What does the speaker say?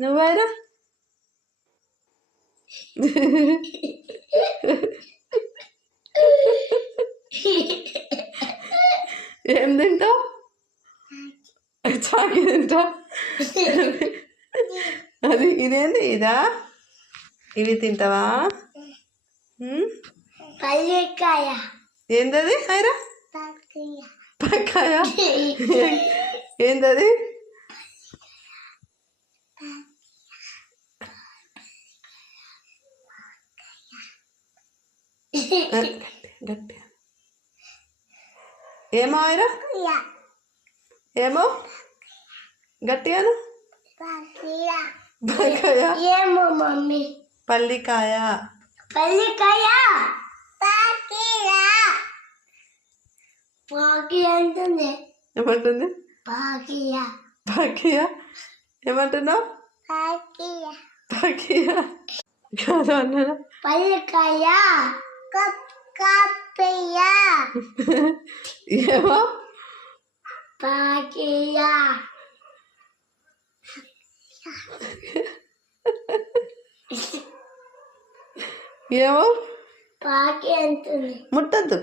నువ్వైనా ఏం తింటావు? చాకి తింటా. అది ఇదేంది ఇదా? ఇవి తింటావా? పల్లికాయ. ఏందది? అయిరా పక్కాయ. ఏందది? గట్టి ఏమో అయిరా? ఏమో గట్టిగాను? పక్కాయ. ఏమో మమ్మీ. పల్లికాయ. పల్లికాయ. పాకి అంటుంది. ఏమంటుంది? పాకియా. పాకియా ఏమంటున్నావు? పాకియా. పాకియా కాదు అన్నా. పల్లికాయ. కప్పియా. ఏమో పాకియా. ఏమో పాకి అంటుంది. ముట్టద్దు.